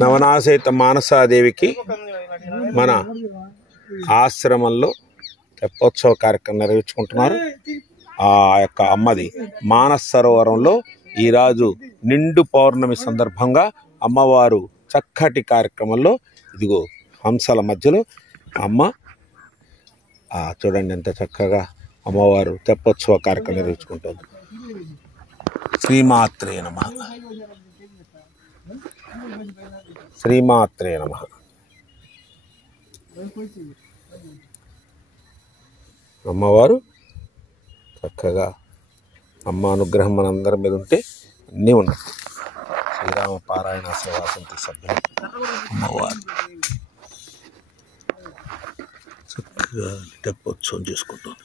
నవనాసేత మానసాదేవికి మన ఆశ్రమంలో తెప్పోత్సవ కార్యక్రమం నిర్వహించుకుంటున్నారు. ఆ యొక్క అమ్మది మానస సరోవరంలో ఈరోజు నిండు పౌర్ణమి సందర్భంగా అమ్మవారు చక్కటి కార్యక్రమంలో ఇదిగో హంసల మధ్యలో అమ్మ చూడండి ఎంత చక్కగా అమ్మవారు తెప్పోత్సవ కార్యక్రమం నిర్వహించుకుంటుంది. శ్రీమాత్రే నమః. శ్రీమాత్రే నమః. అమ్మవారు చక్కగా అమ్మ అనుగ్రహం మనందరి మీద ఉంటే అన్నీ ఉన్నట్టు. శ్రీరామ పారాయణ సేవా సమితి సభ్యులు అమ్మవారు చక్కగా తెప్పోత్సవం చేసుకుంటాం.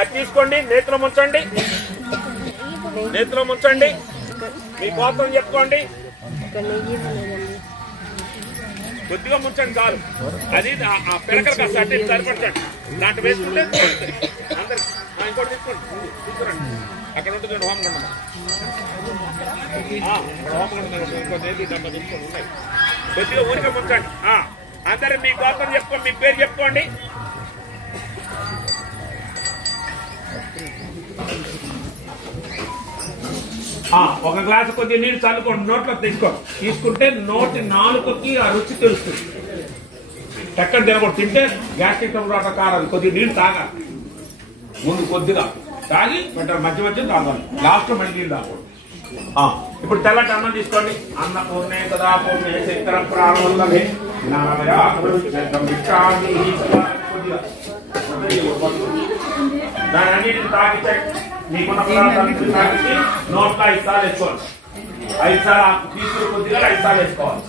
అది తీసుకోండి, నేత్రం ఉంచండి, నేత్రం ఉంచండి, మీ కోసం చెప్పుకోండి, కొద్దిగా ముంచండి చాలు. అది ఆ పిడకలు కాస్త అట్టి సరిపడతాడు, దాంట్లో వేసుకుంటే అందరు ఇంకోటి తీసుకోండి, తీసుకురండి. అక్కడ ఉంటుంది హోమగుండం, హోమగుండం ఇంకో నేతి డబ్బా తీసుకోండి ఉన్నాయి. కొద్దిగా ఊరికే ముంచండి. అందరు మీ కోసం చెప్పుకోండి, మీ పేరు చెప్పుకోండి. ఒక గ్లాసు కొద్దిగా నీళ్ళు చల్లుకోండి, నోట్లో తీసుకుంటే నోటి నాలుకకి ఆ రుచి తెలుస్తుంది. చక్కని తినకూడదు, తింటే గ్యాస్ట్రిక్ ట్రబుల్ కారాలి. కొద్దిగా నీళ్ళు తాగాలి, ముందు కొద్దిగా తాగి పెట్టాలి, మధ్య మధ్య తాగాలి, లాస్ట్ మళ్ళీ నీళ్ళు తాగకూడదు. ఇప్పుడు తెల్లటి అన్నం తీసుకోండి. అన్నపూర్ణే కదా పూర్ణే శంకర ప్రాణవల్లభే దాని అన్నింటిని తాగితే మీకున్న పదార్థాలు తాగితే నోట్లో 5 సార్లు వేసుకోవాలి. 5 సార్లు తీసుకుని కొద్దిగా 5 సార్లు వేసుకోవాలి.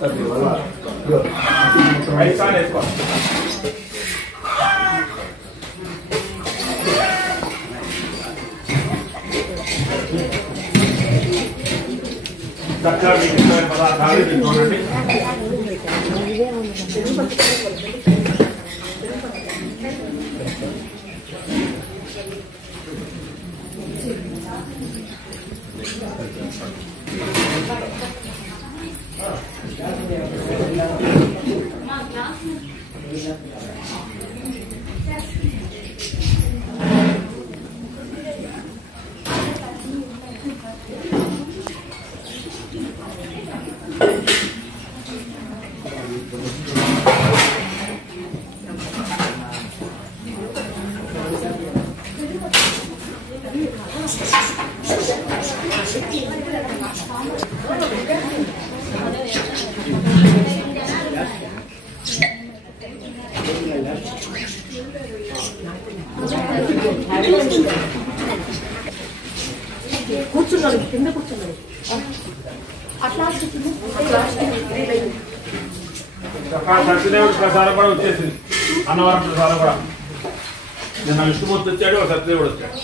5 సార్లు వేసుకోవాలి. చక్కగా మీకు పదార్థాలు చూడండి. కూర్చున్నాడు, కింద కూర్చున్నాడు. సత్యదేవుడు ప్రసాదం కూడా వచ్చేసింది, అన్నవరం ప్రసాదం కూడా. నిన్న విష్ణుమూర్తి వచ్చాడు, సత్యదేవుడు వచ్చాడు.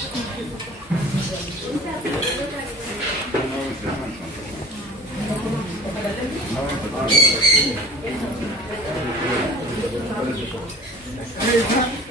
Thank you.